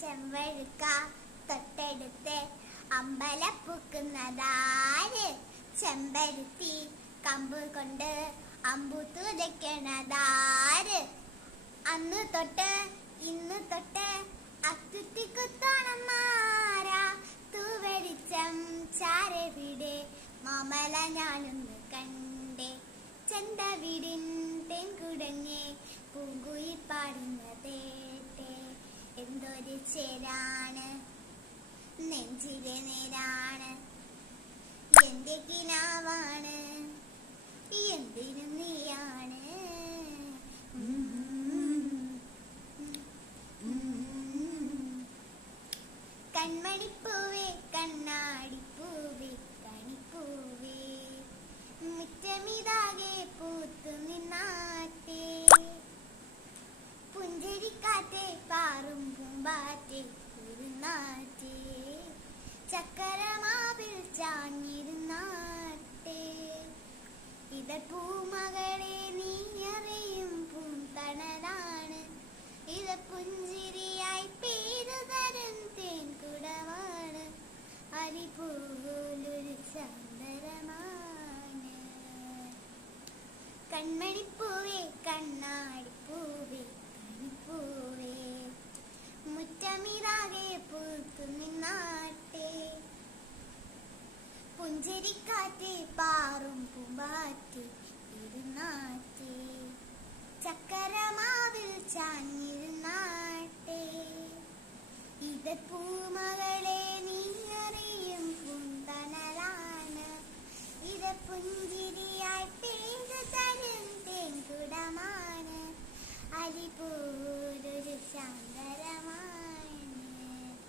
ചെമ്പഴുക്ക തൊട്ടെടുത്ത് അമ്പലപ്പൂക്കുന്നതാര്? ചെമ്പരുത്തി കമ്പ് കൊണ്ട് അമ്പു തുതയ്ക്കണതാര്? അന്ന് തൊട്ട് ഇന്ന് തൊട്ട് അത്തുത്തിക്കുത്തോണമാരാ തൂവെളിച്ചം ചാരവിടെ മാമല ഞാനൊന്ന് കണ്ടേ. ചെണ്ട വീടിൻ തെൻകുടങ്ങെ പൂങ്കുയി പാടുന്നതേട്ടെ. എന്തൊരു ചേരാണ് നെഞ്ചിലെ നേരാണ്, എന്റെ കിനാവാണ്, എന്തിനും നീയാണ്. കൺമണിപ്പൂവേ കണ്ണാടിപ്പൂവേ കണിപ്പൂവേ, മുറ്റമിതാകെ പൂത്തു നിന്നാട്ടെ. പുഞ്ചരിക്കാറ്റെ പാറും പൂമ്പാറ്റെ കുറുനാറ്റെ, ചക്കരമാവിൽ ചാഞ്ഞിരുന്നാട്ടെ. ഇതൾ പൂമകളെ നീ അറിയും പൂന്തണലാണ്, ഇത് പുഞ്ചിരിയായി പേരു തരും തേൻകുടമാണ്. അരിപോലൊരു ചന്ദനമാണ്. കൺമണിപ്പൂവേ കണ്ണാടിപ്പൂവേ കണിപ്പൂവേ, മുറ്റമിതാകെ പൂത്തു നിന്നാട്ടെ. പുഞ്ചരിക്കാറ്റെ പാറും പൂമ്പാറ്റെ ഇരുന്നാട്ടെ, ചക്കരമാവിൽ ചാഞ്ഞിരുന്നാട്ടെ. ഇത് പൂമകളെ നീ അറിയും പൂന്തണലാണ്, ഇത് പുഞ്ചിരിയായി പേരു തരും തേൻകുടമാണ്. അരിപോലൊരു ചാന്തരമാണ്.